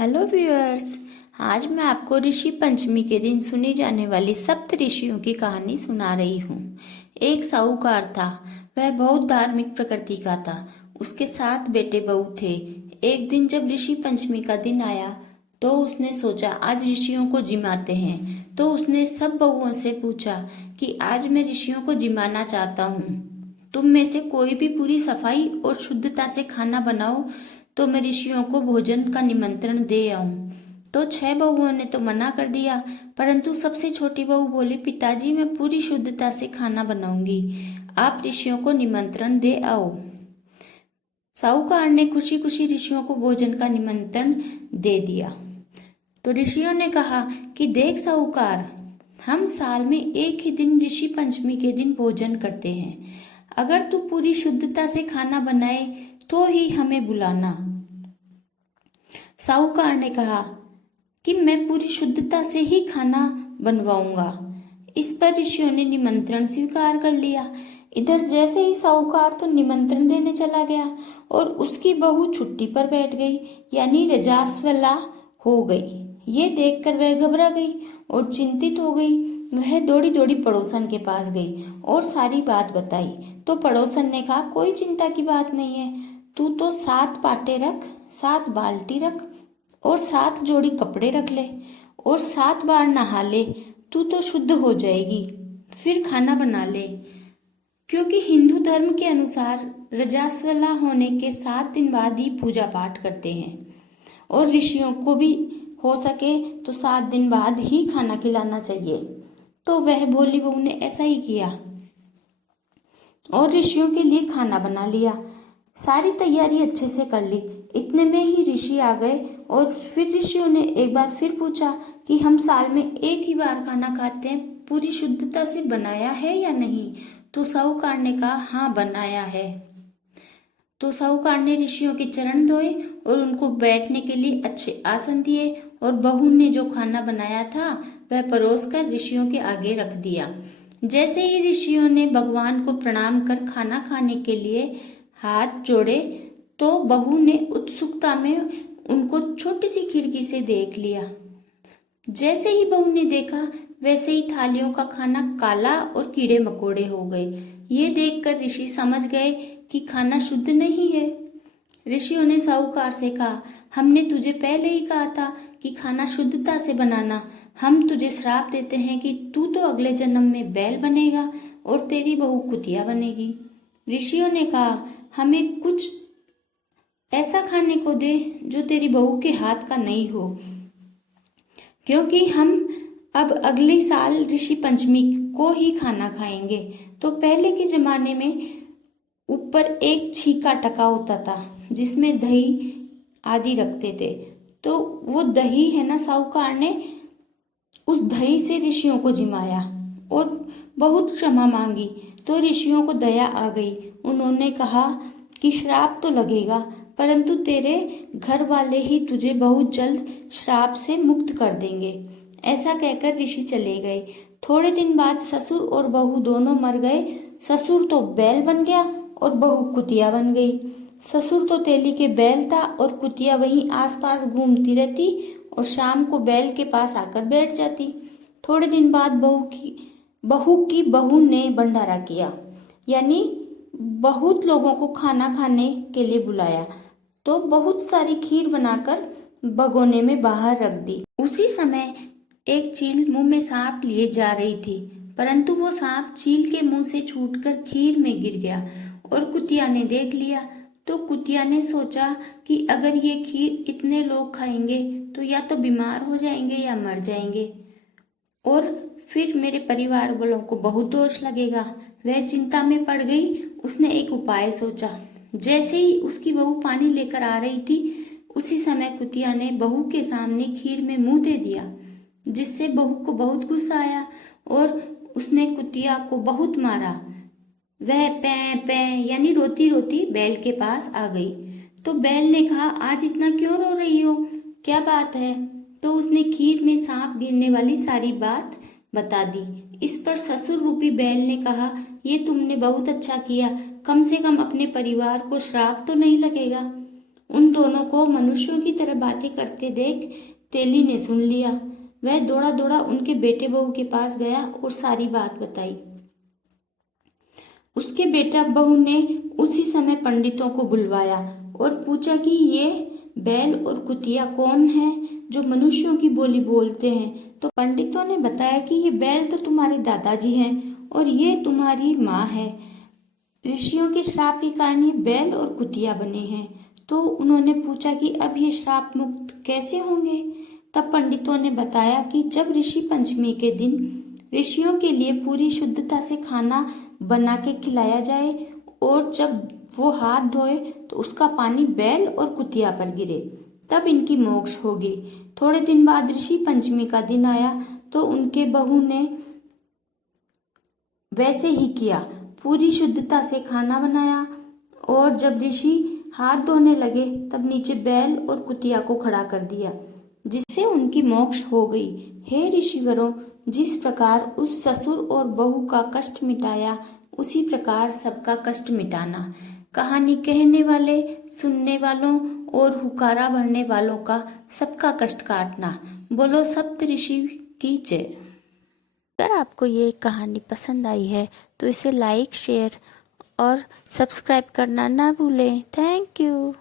Hello viewers. आज मैं आपको ऋषि पंचमी के दिन सुनी जाने वाली सप्त ऋषियों की कहानी सुना रही हूँ। एक साहूकार था। वह बहुत धार्मिक प्रकृति का था। उसके 7 बेटे बहू थे। एक दिन जब ऋषि पंचमी का दिन आया तो उसने सोचा आज ऋषियों को जिमाते हैं। तो उसने सब बहुओं से पूछा कि आज मैं ऋषियों को जिमाना चाहता हूँ। तुम में से कोई भी पूरी सफाई और शुद्धता से खाना बनाओ तो मैं ऋषियों को भोजन का निमंत्रण दे आऊं। तो 6 बहुओं ने तो मना कर दिया, परंतु सबसे छोटी बहू बोली, पिताजी मैं पूरी शुद्धता से खाना बनाऊंगी, आप ऋषियों को निमंत्रण दे आओ। साहूकार ने खुशी खुशी ऋषियों को भोजन का निमंत्रण दे दिया। तो ऋषियों ने कहा कि देख साहूकार, हम साल में एक ही दिन ऋषि पंचमी के दिन भोजन करते हैं। अगर तू पूरी शुद्धता से खाना बनाए तो ही हमें बुलाना। साहूकार ने कहा कि मैं पूरी शुद्धता से ही खाना बनवाऊंगा। इस पर ऋषियों ने निमंत्रण स्वीकार कर लिया। इधर जैसे ही साहूकार तो निमंत्रण देने चला गया और उसकी बहू छुट्टी पर बैठ गई, यानी रजास्वला हो गई। ये देखकर वह घबरा गई और चिंतित हो गई। वह दौड़ी दौड़ी पड़ोसन के पास गई और सारी बात बताई। तो पड़ोसन ने कहा, कोई चिंता की बात नहीं है, तू तो 7 पाटे रख, 7 बाल्टी रख और 7 जोड़ी कपड़े रख ले और 7 बार नहा ले, तू तो शुद्ध हो जाएगी। फिर खाना बना ले, क्योंकि हिंदू धर्म के अनुसार रजास्वला होने के 7 दिन बाद ही पूजा पाठ करते हैं और ऋषियों को भी हो सके तो 7 दिन बाद ही खाना खिलाना चाहिए। तो वह भोली बहू ने ऐसा ही किया और ऋषियों के लिए खाना बना लिया। सारी तैयारी अच्छे से कर ली। इतने में ही ऋषि आ गए और फिर ऋषियों ने एक बार फिर पूछा कि हम साल में एक ही बार खाना खाते हैं, पूरी शुद्धता से बनाया है या नहीं। तो साहूकार ने कहा, हाँ बनाया है। तो साहूकार ने ऋषियों के चरण धोए और उनको बैठने के लिए अच्छे आसन दिए और बहू ने जो खाना बनाया था वह परोसकर ऋषियों के आगे रख दिया। जैसे ही ऋषियों ने भगवान को प्रणाम कर खाना खाने के लिए हाथ जोड़े तो बहू ने उत्सुकता में उनको छोटी सी खिड़की से देख लिया। जैसे ही बहू ने देखा वैसे ही थालियों का खाना काला और कीड़े मकोड़े हो गए। ये देखकर ऋषि समझ गए कि खाना शुद्ध नहीं है। ऋषियों ने साहूकार से कहा, हमने तुझे पहले ही कहा था कि खाना शुद्धता से बनाना। हम तुझे श्राप देते हैं कि तू तो अगले जन्म में बैल बनेगा और तेरी बहू कुतिया बनेगी। ऋषियों ने कहा, हमें कुछ ऐसा खाने को दे जो तेरी बहू के हाथ का नहीं हो, क्योंकि हम अब अगले साल ऋषि पंचमी को ही खाना खाएंगे। तो पहले के जमाने में ऊपर एक छीका टका होता था जिसमें दही आदि रखते थे। तो वो दही है ना, साहूकार ने उस दही से ऋषियों को जिमाया और बहुत क्षमा मांगी। तो ऋषियों को दया आ गई। उन्होंने कहा कि श्राप तो लगेगा, परंतु तेरे घर वाले ही तुझे बहुत जल्द श्राप से मुक्त कर देंगे। ऐसा कहकर ऋषि चले गए। थोड़े दिन बाद ससुर और बहू दोनों मर गए। ससुर तो बैल बन गया और बहू कुतिया बन गई। ससुर तो तेली के बैल था और कुतिया वहीं आसपास घूमती रहती और शाम को बैल के पास आकर बैठ जाती। थोड़े दिन बाद बहू ने भंडारा किया, यानी बहुत लोगों को खाना खाने के लिए बुलाया। तो बहुत सारी खीर बनाकर भगोने में बाहर रख दी। उसी समय एक चील मुंह में सांप लिए जा रही थी, परंतु वो सांप चील के मुंह से छूटकर खीर में गिर गया और कुतिया ने देख लिया। तो कुतिया ने सोचा कि अगर ये खीर इतने लोग खाएंगे तो या तो बीमार हो जाएंगे या मर जाएंगे और फिर मेरे परिवार वालों को बहुत दोष लगेगा। वह चिंता में पड़ गई। उसने एक उपाय सोचा। जैसे ही उसकी बहू पानी लेकर आ रही थी, उसी समय कुतिया ने बहू के सामने खीर में मुंह दे दिया, जिससे बहू को बहुत गुस्सा आया और उसने कुतिया को बहुत मारा। वह पैं पैं यानी रोती रोती बैल के पास आ गई। तो बैल ने कहा, आज इतना क्यों रो रही हो, क्या बात है। तो उसने खीर में सांप गिरने वाली सारी बात बता दी। इस पर ससुर रूपी बैल ने कहा, ये तुमने बहुत अच्छा किया, कम से कम अपने परिवार को श्राप तो नहीं लगेगा। उन दोनों को मनुष्यों की तरह बातें करते देख तेली ने सुन लिया। वह दौड़ा दौड़ा उनके बेटे बहू के पास गया और सारी बात बताई। उसके बेटा बहू ने उसी समय पंडितों को बुलवाया और पूछा कि ये बैल और कुतिया कौन है जो मनुष्यों की बोली बोलते हैं। तो पंडितों ने बताया कि ये बैल तो तुम्हारे दादाजी हैं और ये तुम्हारी माँ है। ऋषियों के श्राप के कारण ये बैल और कुतिया बने हैं। तो उन्होंने पूछा कि अब ये श्राप मुक्त कैसे होंगे। तब पंडितों ने बताया कि जब ऋषि पंचमी के दिन ऋषियों के लिए पूरी शुद्धता से खाना बना के खिलाया जाए और जब वो हाथ धोए तो उसका पानी बैल और कुतिया पर गिरे, तब इनकी मोक्ष होगी। थोड़े दिन बाद ऋषि पंचमी का दिन आया तो उनके बहू ने वैसे ही किया, पूरी शुद्धता से खाना बनाया और जब ऋषि हाथ धोने लगे तब नीचे बैल और कुतिया को खड़ा कर दिया, जिससे उनकी मोक्ष हो गई। हे ऋषिवरों, जिस प्रकार उस ससुर और बहू का कष्ट मिटाया, उसी प्रकार सबका कष्ट मिटाना। कहानी कहने वाले, सुनने वालों और हुकारा भरने वालों का सबका कष्ट काटना। बोलो सप्त ऋषि की जय। अगर आपको ये कहानी पसंद आई है तो इसे लाइक, शेयर और सब्सक्राइब करना ना भूलें। Thank you.